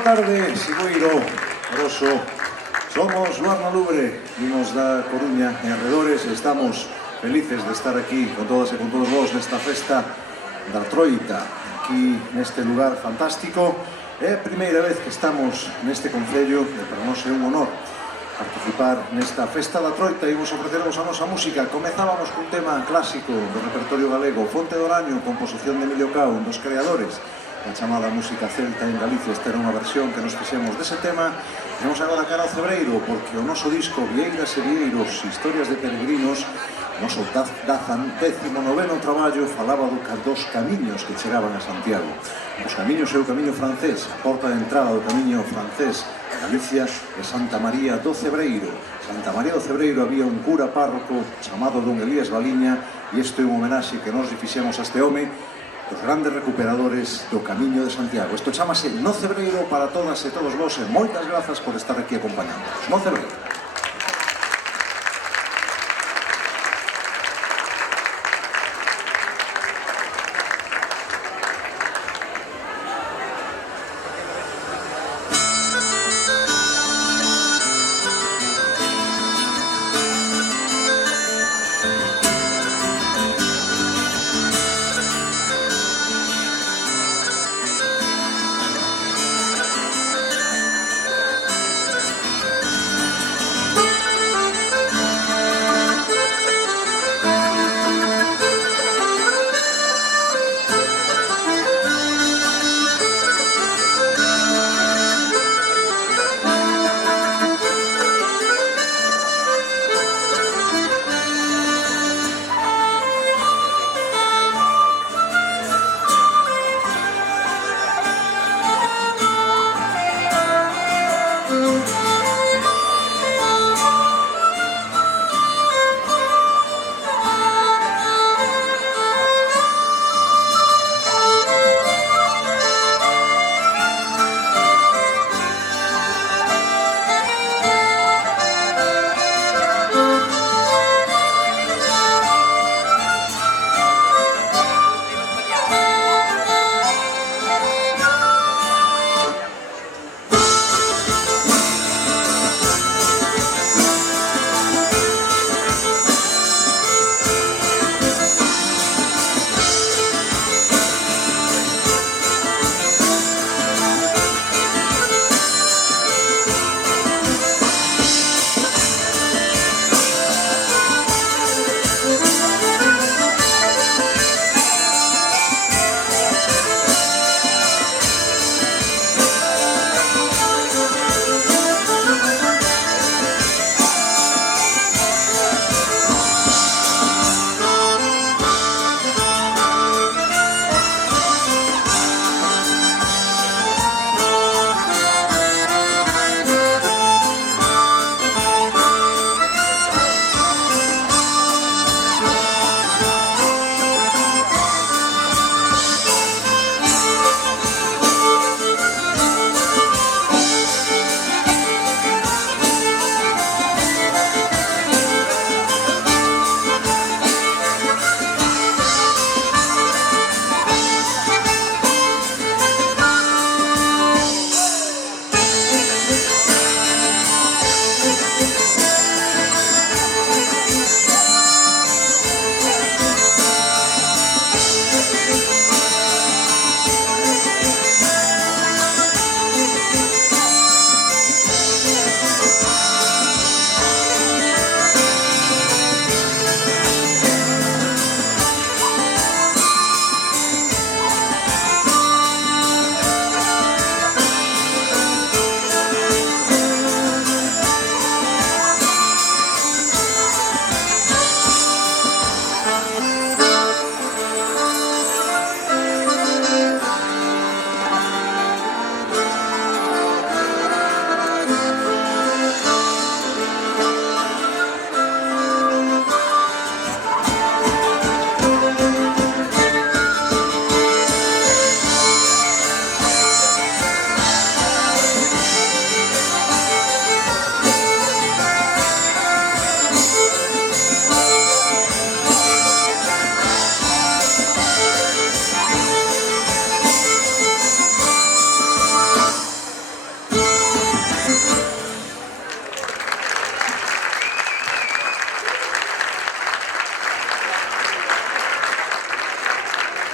boa tarde, Sigoiro, Oroso. Somos Luarna Lubre, vimos da Coruña e arredores e estamos felices de estar aquí con todas e con todos vos nesta festa da Troita, aquí neste lugar fantástico. É a primeira vez que estamos neste concello e para nós é un honor participar nesta festa da Troita e vos ofreceremos a nosa música. Comezábamos cun tema clásico do repertorio galego, Fonte do Oraño, composición de Emilio Cao, un dos creadores a chamada música celta en Galicia. Esta era unha versión que nos fixemos dese tema. Vamos agora cara ao Cebreiro, porque o noso disco Vieiras e Vieiros, historias de peregrinos, o noso 19º traballo falaba dos camiños que chegaban a Santiago. Os camiños é o camiño francés, a porta de entrada do camiño francés Galicia e Santa María do Cebreiro. Santa María do Cebreiro había un cura párroco chamado Don Elías Baliña e este é un homenaxe que nos fixemos a este home, os grandes recuperadores do Camiño de Santiago. Isto chamase No Cebreiro para todas e todos vos e moitas grazas por estar aquí acompañándonos. No Cebreiro.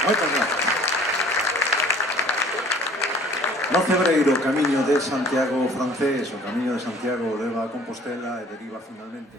Moitas gracias. No Cebreiro, camiño de Santiago francés, o camiño de Santiago leva a Compostela e deriva finalmente.